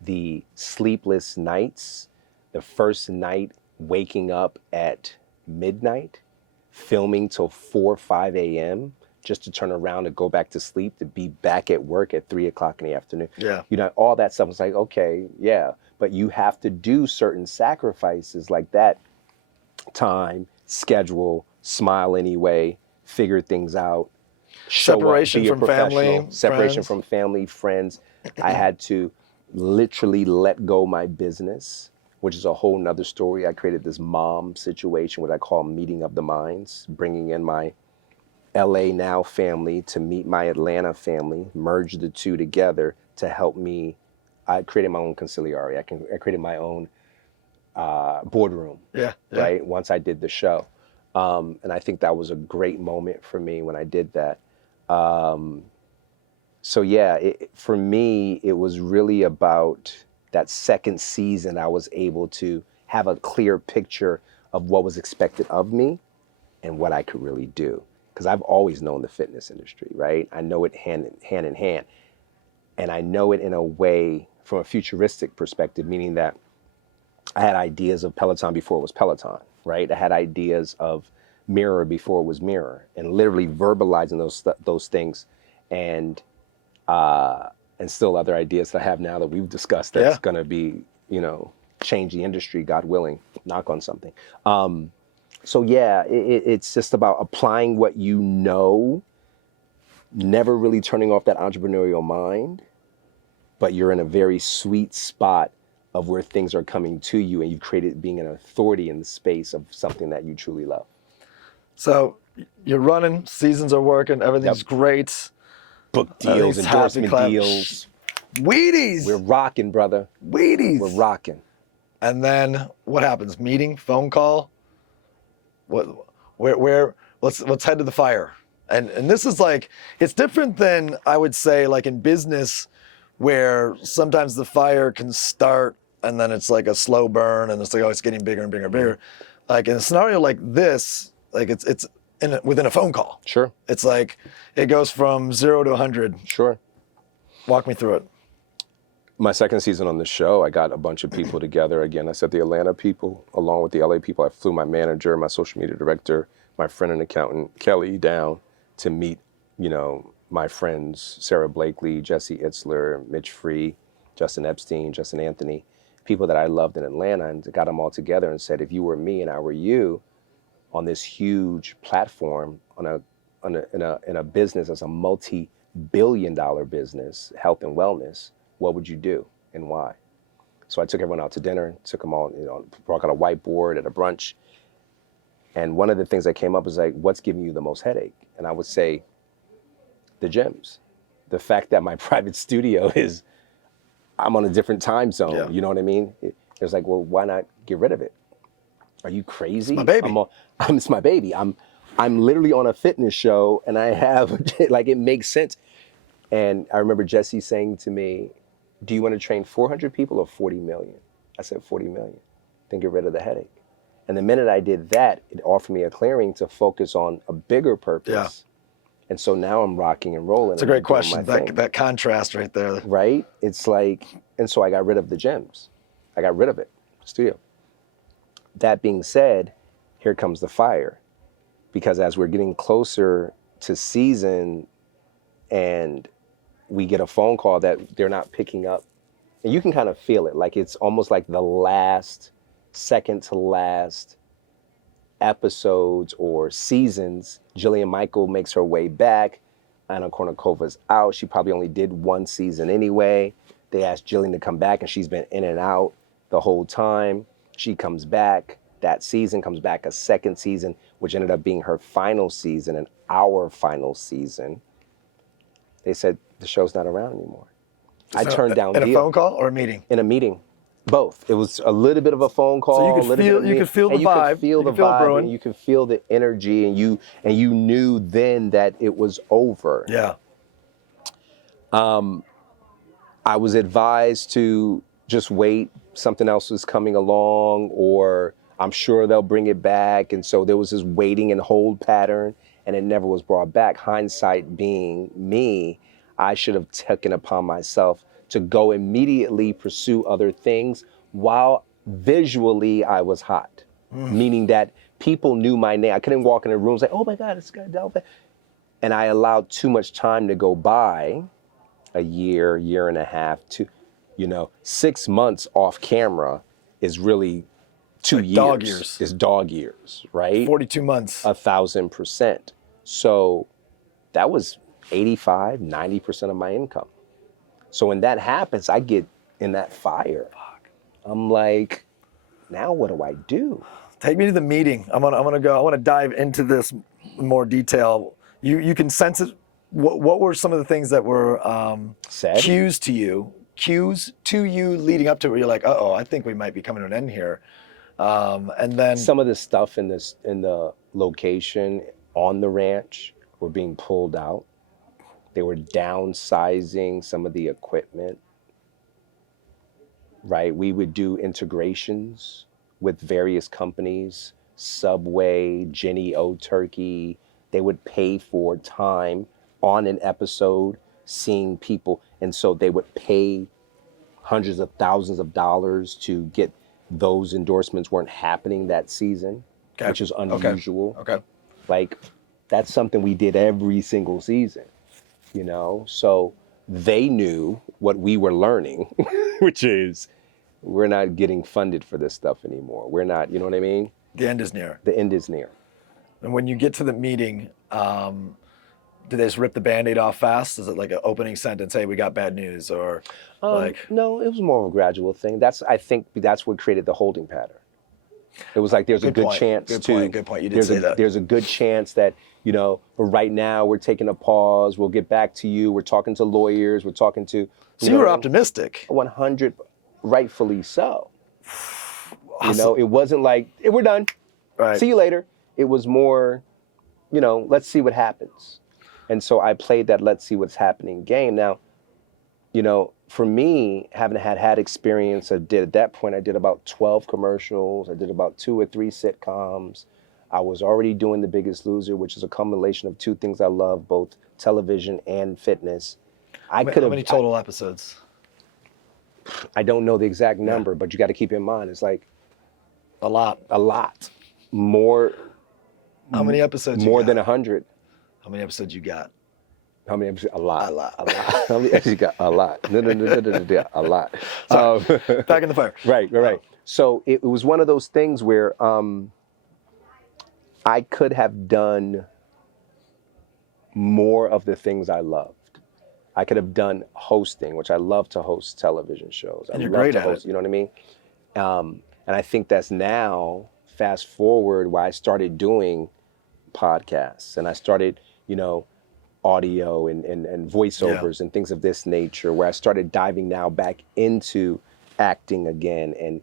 the sleepless nights, the first night waking up at midnight, filming till 4 or 5 a.m. just to turn around and go back to sleep, to be back at work at 3 o'clock in the afternoon. Yeah. All that stuff was like, okay, yeah, but you have to do certain sacrifices like that. Time, schedule, smile anyway, figure things out, separation from family, separation friends. from family, friends. I had to literally let go my business, which is a whole nother story. I created this mom situation, what I call meeting of the minds, bringing in my LA Now family to meet my Atlanta family, merge the two together to help me. I created my own conciliary. I created my own boardroom, right? Once I did the show. And I think that was a great moment for me when I did that. So yeah, for me, it was really about that second season. I was able to have a clear picture of what was expected of me and what I could really do. Because I've always known the fitness industry, right? I know it hand in hand. And I know it in a way from a futuristic perspective, meaning that I had ideas of Peloton before it was Peloton, right? I had ideas of Mirror before it was Mirror, and literally verbalizing those things, and still other ideas that I have now that we've discussed that's going to be, change the industry, God willing, knock on something. So yeah, it's just about applying what you know, never really turning off that entrepreneurial mind, but you're in a very sweet spot of where things are coming to you, and you've created being an authority in the space of something that you truly love. So you're running, seasons are working, everything's great. Book deals, endorsement deals. Wheaties! We're rocking, brother. Wheaties! We're rocking. And then what happens? Meeting, phone call? Where let's head to the fire. And this is like, it's different than, I would say, like in business, where sometimes the fire can start and then it's like a slow burn and it's like, oh, it's getting bigger and bigger and bigger. Like in a scenario like this, like it's within a phone call. Sure. It's like, it goes from 0 to 100. Sure. Walk me through it. My second season on the show, I got a bunch of people together. Again, I said the Atlanta people, along with the LA people. I flew my manager, my social media director, my friend and accountant, Kelly, down to meet, my friends, Sarah Blakely, Jesse Itzler, Mitch Free, Justin Epstein, Justin Anthony, people that I loved in Atlanta and got them all together and said, if you were me and I were you on this huge platform in a business that's a multi-billion-dollar business, health and wellness, what would you do and why? So I took everyone out to dinner, took them all, brought out a whiteboard at a brunch. And one of the things that came up was like, what's giving you the most headache? And I would say, the gyms. The fact that my private studio I'm on a different time zone, Yeah. you know what I mean? It's like, well, why not get rid of it? Are you crazy? It's my baby. It's my baby. I'm literally on a fitness show and I have, like, it makes sense. And I remember Jesse saying to me, do you want to train 400 people or 40 million? I said 40 million. Then get rid of the headache. And the minute I did that, it offered me a clearing to focus on a bigger purpose. Yeah. And so now I'm rocking and rolling. It's a great question, that contrast right there. Right? It's like, and so I got rid of the gyms. I got rid of it, studio. That being said, here comes the fire. Because as we're getting closer to season and we get a phone call that they're not picking up, and you can kind of feel it, like it's almost like the second to last episodes or seasons. Jillian Michael makes her way back. Anna Kournikovas out. She probably only did one season anyway. They asked Jillian to come back and she's been in and out the whole time. She comes back that season, comes back a second season, which ended up being her final season and our final season. They said the show's not around anymore. I turned down in a phone call or a meeting? In a meeting. Both. It was a little bit of a phone call. So you could feel the vibe. You could feel the vibe, and you could feel the energy, and you knew then that it was over. Yeah. I was advised to just wait. Something else was coming along, or I'm sure they'll bring it back. And so there was this waiting and hold pattern, and it never was brought back. Hindsight being me, I should have taken upon myself to go immediately pursue other things while visually I was hot. Meaning that people knew my name. I couldn't walk in a room and say, oh my God, it's got Dolvett. And I allowed too much time to go by, a year and a half, 6 months off camera is really 2 years. Dog years. Is dog years, right? 42 months. 1,000%. So that was 85, 90% of my income. So when that happens, I get in that fire. Fuck. I'm like, now what do I do? Take me to the meeting. I want to dive into this in more detail. You can sense it. What were some of the things that were said? Cues to you leading up to it where you're like, uh-oh, I think we might be coming to an end here. And then some of the stuff in the location on the ranch were being pulled out. They were downsizing some of the equipment, right? We would do integrations with various companies, Subway, Jenny O Turkey. They would pay for time on an episode, seeing people. And so they would pay hundreds of thousands of dollars to get those endorsements weren't happening that season, which is unusual. Okay. Like, that's something we did every single season. So they knew what we were learning, which is we're not getting funded for this stuff anymore. We're not, you know what I mean? The end is near. The end is near. And when you get to the meeting, do they just rip the Band-Aid off fast? Is it like an opening sentence, hey, we got bad news, or No, it was more of a gradual thing. I think that's what created the holding pattern. It was like there's a good chance Good point. You did say that. There's a good chance that, right now we're taking a pause. We'll get back to you. We're talking to lawyers. We're talking to. So you were optimistic. 100, rightfully so. Awesome. It wasn't like, hey, we're done. Right. See you later. It was more, let's see what happens. And so I played that let's see what's happening game. Now, for me, having had experience, at that point, I did about 12 commercials. I did about 2 or 3 sitcoms. I was already doing The Biggest Loser, which is a combination of two things I love, both television and fitness. How many total episodes? I don't know the exact number, but you got to keep in mind, it's like a lot. More. How many episodes? More than 100. How many episodes you got? How many episodes? A lot. A lot. A lot. How many episodes you got? A lot. No, a lot. Back in the fire. Right. So it was one of those things where I could have done more of the things I loved. I could have done hosting, which I love to host television shows. And you're great at it. You know what I mean? And I think that's now, fast forward, where I started doing podcasts and I started, audio and voiceovers and things of this nature, where I started diving now back into acting again and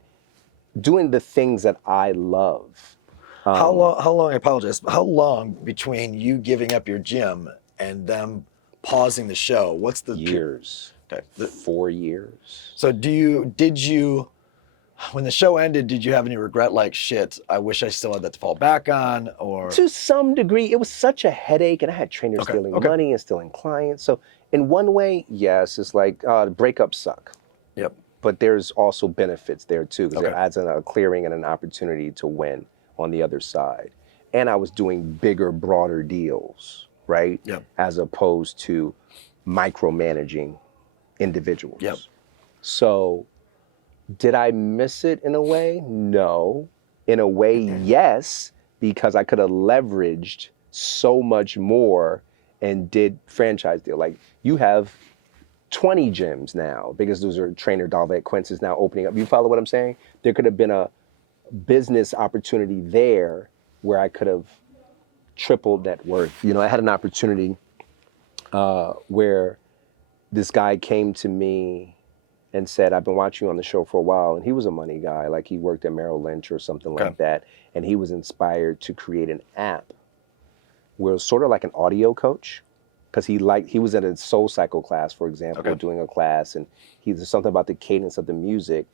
doing the things that I love. How long, I apologize, but how long between you giving up your gym and them pausing the show? What's the years? Okay. 4 years. So did you, when the show ended, did you have any regret, like, shit, I wish I still had that to fall back on? Or to some degree, it was such a headache, and I had trainers stealing money and stealing clients. So in one way, yes, it's like breakups suck. Yep. But there's also benefits there too, because it adds a clearing and an opportunity to win on the other side. And I was doing bigger, broader deals, right? Yep. As opposed to micromanaging individuals. Yep. So did I miss it in a way? No. In a way, yes, because I could have leveraged so much more and did franchise deal. Like, you have 20 gyms now, because those are trainer Dolvett Quince is now opening up. You follow what I'm saying? There could have been a business opportunity there where I could have tripled net worth. I had an opportunity where this guy came to me and said, I've been watching you on the show for a while. And he was a money guy, like he worked at Merrill Lynch or something like that. And he was inspired to create an app where it was sort of like an audio coach, because he was at a soul cycle class, for example, doing a class, and there's something about the cadence of the music.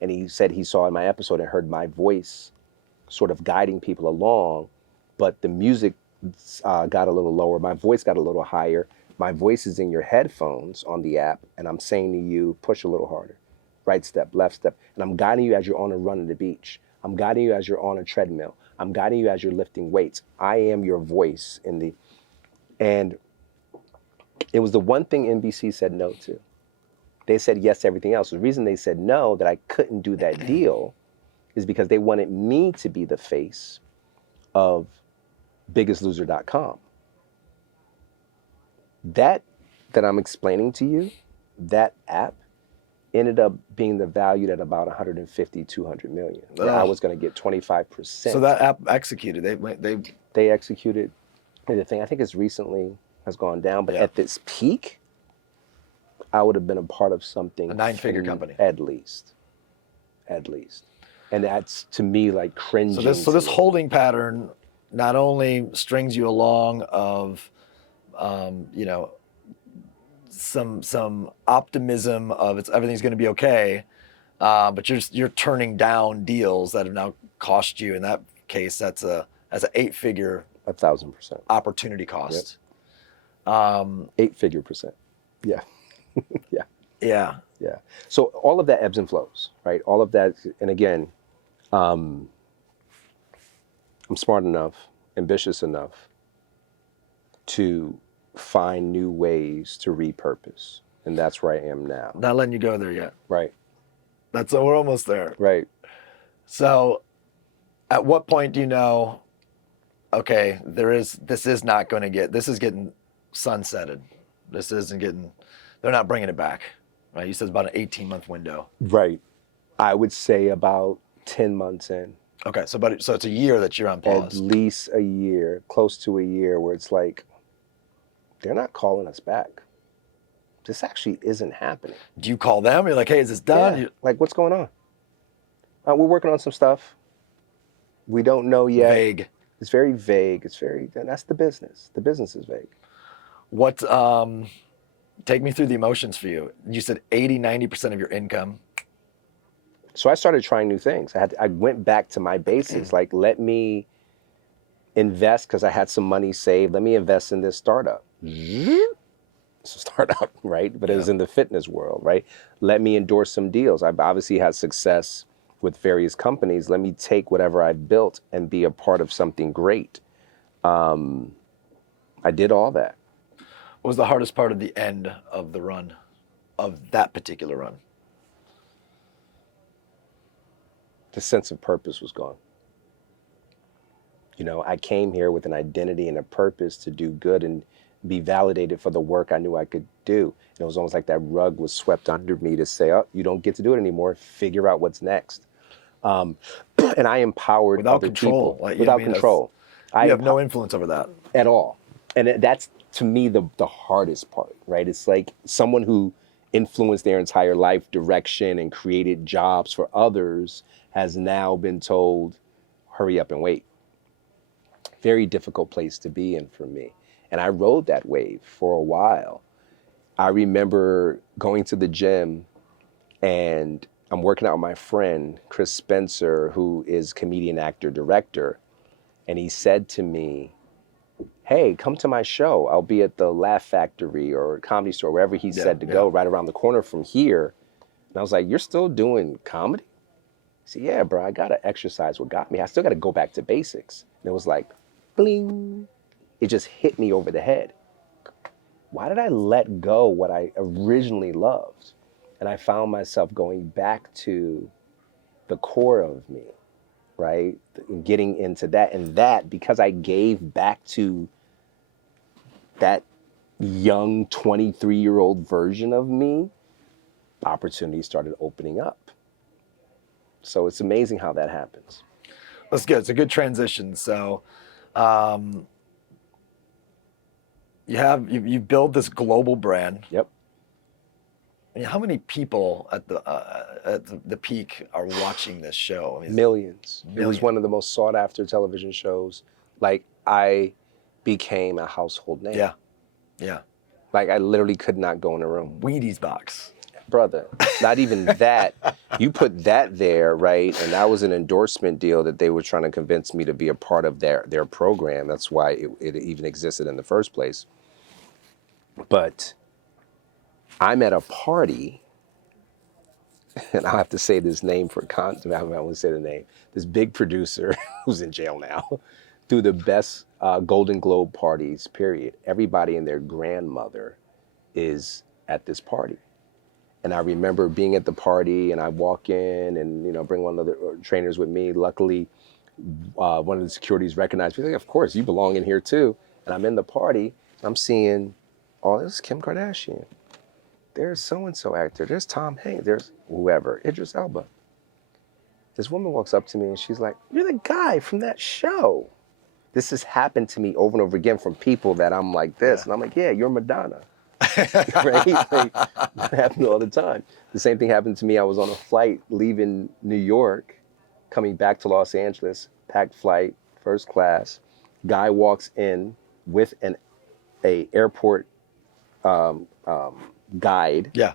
And he said he saw in my episode and heard my voice sort of guiding people along, but the music got a little lower. My voice got a little higher. My voice is in your headphones on the app, and I'm saying to you, push a little harder, right step, left step. And I'm guiding you as you're on a run at the beach. I'm guiding you as you're on a treadmill. I'm guiding you as you're lifting weights. I am your voice and it was the one thing NBC said no to. They said yes to everything else. The reason they said no, that I couldn't do that deal, is because they wanted me to be the face of BiggestLoser.com. That I'm explaining to you, that app ended up being valued at about 150, 200 million. Where I was going to get 25%. So that app executed. They executed. The thing I think is recently has gone down, but at this peak, I would have been a part of something. A 9-figure company. At least. And that's, to me, like cringing. So this holding pattern not only strings you along of, some optimism of everything's going to be okay, but you're turning down deals that have now cost you. In that case, that's an 8-figure 1,000% opportunity cost. 8-figure percent. Yeah. Yeah. So all of that ebbs and flows, right? All of that, and again, I'm smart enough, ambitious enough to find new ways to repurpose. And that's where I am now. Not letting you go there yet. Right. We're almost there. Right. So at what point do you know, okay, this is getting sunsetted. They're not bringing it back, right? You said it's about an 18-month window. Right. I would say about 10 months in. Okay, so it's a year that you're on pause. At least a year, close to a year, where it's like, they're not calling us back. This actually isn't happening. Do you call them? You're like, hey, is this done? Yeah. Like, what's going on? We're working on some stuff. We don't know yet. Vague. It's very vague. That's the business. The business is vague. What, take me through the emotions for you. You said 80-90% of your income. So I started trying new things. I went back to my basics. Like, let me invest, because I had some money saved. Let me invest in this startup. It's a startup, right? But it was in the fitness world, right? Let me endorse some deals. I've obviously had success with various companies. Let me take whatever I built and be a part of something great. I did all that. What was the hardest part of the end of the run, of that particular run? The sense of purpose was gone. You know, I came here with an identity and a purpose to do good and be validated for the work I knew I could do. And it was almost like that rug was swept under me to say, oh, you don't get to do it anymore. Figure out what's next. And I empowered without other control. people. Without control. You have no influence over that. At all. And that's, to me, the hardest part, right? It's like someone who influenced their entire life direction and created jobs for others has now been told, hurry up and wait. Very difficult place to be in for me. And I rode that wave for a while. I remember going to the gym and I'm working out with my friend, Chris Spencer, who is comedian, actor, director. And he said to me, hey, come to my show. I'll be at the Laugh Factory or Comedy Store, wherever he said to go, right around the corner from here. And I was like, you're still doing comedy? He said, yeah, bro, I got to exercise what got me. I still got to go back to basics. And it was like, bling. It just hit me over the head. Why did I let go what I originally loved? And I found myself going back to the core of me, right? Getting into that. And that, because I gave back to that young 23-year-old version of me, opportunities started opening up. So it's amazing how that happens. That's good. It's a good transition. So you build this global brand. Yep. I mean, how many people at the peak are watching this show? I mean, Millions. It was one of the most sought after television shows. Like, I became a household name. Yeah. Yeah. Like, I literally could not go in a room. Wheaties box. Brother, not even that. You put that there, right? And that was an endorsement deal that they were trying to convince me to be a part of their program. That's why it even existed in the first place. But I'm at a party, and I'll have to say this name for content. I won't say the name. This big producer who's in jail now, threw the best Golden Globe parties, period. Everybody and their grandmother is at this party. And I remember being at the party, and I walk in and, you know, bring one of the trainers with me. Luckily, one of the securities recognized me. Like, of course, you belong in here too. And I'm in the party, and I'm seeing, oh, this is Kim Kardashian. There's so-and-so actor. There's Tom Hanks. There's whoever, Idris Elba. This woman walks up to me, and she's like, you're the guy from that show. This has happened to me over and over again from people that I'm like this. Yeah. And I'm like, yeah, you're Madonna. Right? Like, that happens all the time. The same thing happened to me. I was on a flight leaving New York, coming back to Los Angeles, packed flight, first class. Guy walks in with a airport guide. Yeah.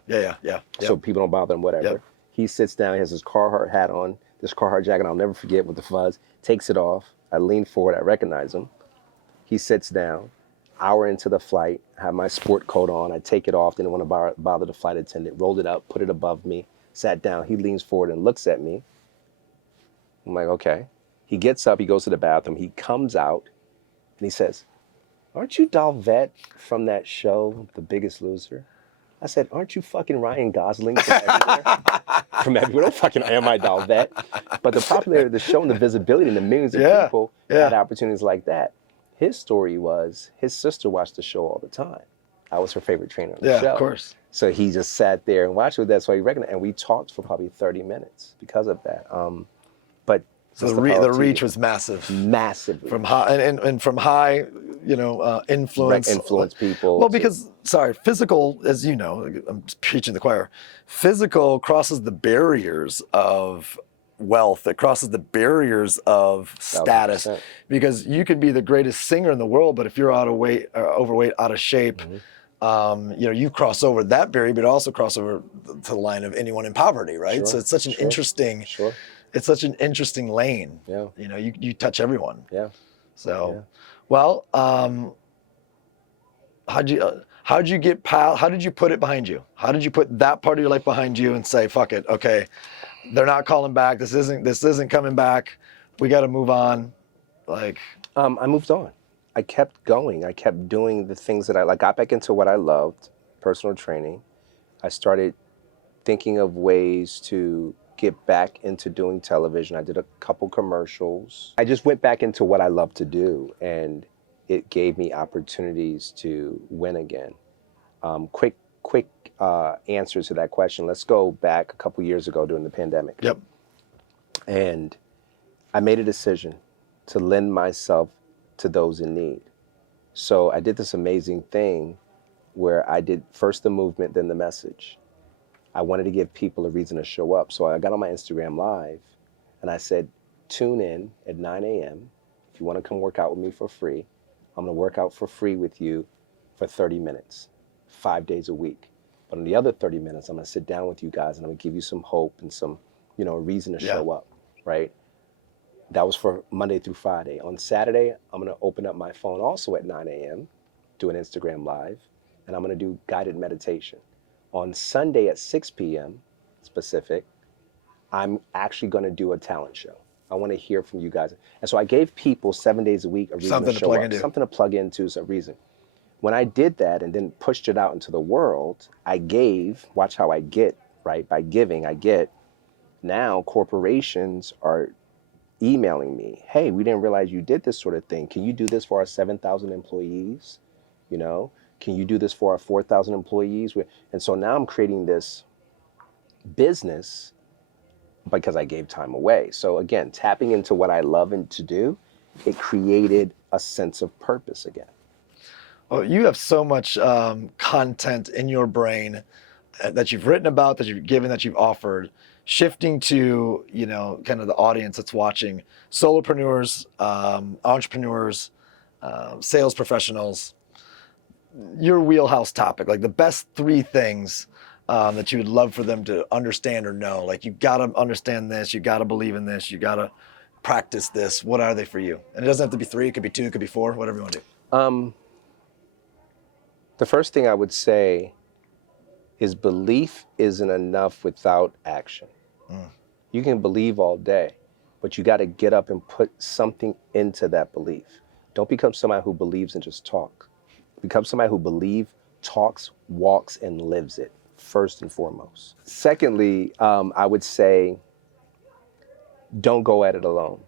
So people don't bother him, whatever. Yep. He sits down, he has his Carhartt hat on, this Carhartt jacket, I'll never forget, with the fuzz, takes it off. I lean forward, I recognize him. He sits down. Hour into the flight, I have my sport coat on, I take it off, didn't want to bother the flight attendant, rolled it up, put it above me, sat down. He leans forward and looks at me. I'm like, okay. He gets up, he goes to the bathroom, he comes out, and he says, aren't you Dolvett from that show, The Biggest Loser? I said, aren't you fucking Ryan Gosling from everywhere? From everywhere. Don't fucking am I Dolvett. But the popularity of the show and the visibility and the millions of people had opportunities like that. His story was, his sister watched the show all the time. I was her favorite trainer on the show. Yeah, of course. So he just sat there and watched it. That's why he recognized. And we talked for probably 30 minutes because of that. But so the reach was massive. Massively. From high and from high, influence. Influence people. Well, because physical, as you know, I'm preaching the choir. Physical crosses the barriers of wealth. It crosses the barriers of status, 100%. Because you could be the greatest singer in the world, but if you're out of weight, overweight, out of shape, you cross over that barrier, but also cross over to the line of anyone in poverty, right? Sure. So it's such an interesting. Sure. It's such an interesting lane. Yeah. You touch everyone. Yeah. So, well, how did you put it behind you? How did you put that part of your life behind you and say, fuck it, okay, they're not calling back. This isn't coming back. We got to move on. Like, I moved on. I kept going. I kept doing the things that I got back into what I loved, personal training. I started thinking of ways to get back into doing television. I did a couple commercials. I just went back into what I love to do, and it gave me opportunities to win again. Quick answer to that question. Let's go back a couple years ago during the pandemic. Yep. And I made a decision to lend myself to those in need. So I did this amazing thing where I did first the movement, then the message. I wanted to give people a reason to show up. So I got on my Instagram Live and I said, tune in at 9 a.m. If you want to come work out with me for free, I'm going to work out for free with you for 30 minutes, 5 days a week. But on the other 30 minutes, I'm going to sit down with you guys and I'm going to give you some hope and some, a reason to show up, right? That was for Monday through Friday. On Saturday, I'm going to open up my phone also at 9 a.m., do an Instagram Live, and I'm going to do guided meditation. On Sunday at 6 p.m. specific, I'm actually going to do a talent show. I want to hear from you guys. And so I gave people 7 days a week a reason to show up, something to plug into, some reason. When I did that and then pushed it out into the world, I gave, watch how I get, right? By giving, I get. Now corporations are emailing me, hey, we didn't realize you did this sort of thing. Can you do this for our 7,000 employees? Can you do this for our 4,000 employees? And so now I'm creating this business because I gave time away. So again, tapping into what I love and to do, it created a sense of purpose again. Well, you have so much content in your brain that you've written about, that you've given, that you've offered. Shifting to, kind of the audience that's watching, solopreneurs, entrepreneurs, sales professionals, your wheelhouse topic, like the best 3 things that you would love for them to understand or know. Like, you got to understand this, you got to believe in this, you got to practice this. What are they for you? And it doesn't have to be 3, it could be 2, it could be 4, whatever you want to do. The first thing I would say is belief isn't enough without action. You can believe all day, but you got to get up and put something into that belief. Don't become somebody who believes and just talk. Become somebody who believes, talks, walks, and lives it, first and foremost. Secondly, I would say, don't go at it alone.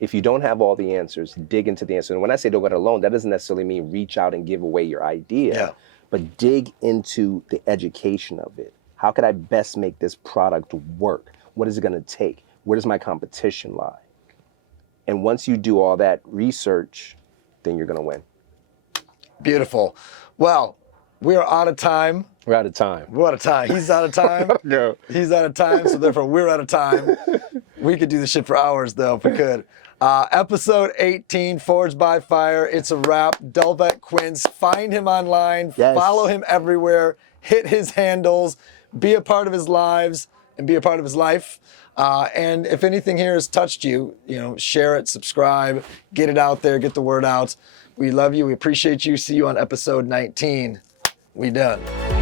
If you don't have all the answers, dig into the answer. And when I say don't go at it alone, that doesn't necessarily mean reach out and give away your idea, but dig into the education of it. How could I best make this product work? What is it going to take? Where does my competition lie? And once you do all that research, then you're going to win. Beautiful. Well, we are out of time. We're out of time. We're out of time. He's out of time. No. He's out of time, so therefore we're out of time. We could do this shit for hours, though, if we could. Episode 18, Forged by Fire. It's a wrap. Dolvett Quince. Find him online. Yes. Follow him everywhere. Hit his handles. Be a part of his lives and be a part of his life. And if anything here has touched you, share it, subscribe, get it out there, get the word out. We love you. We appreciate you. See you on episode 19. We done.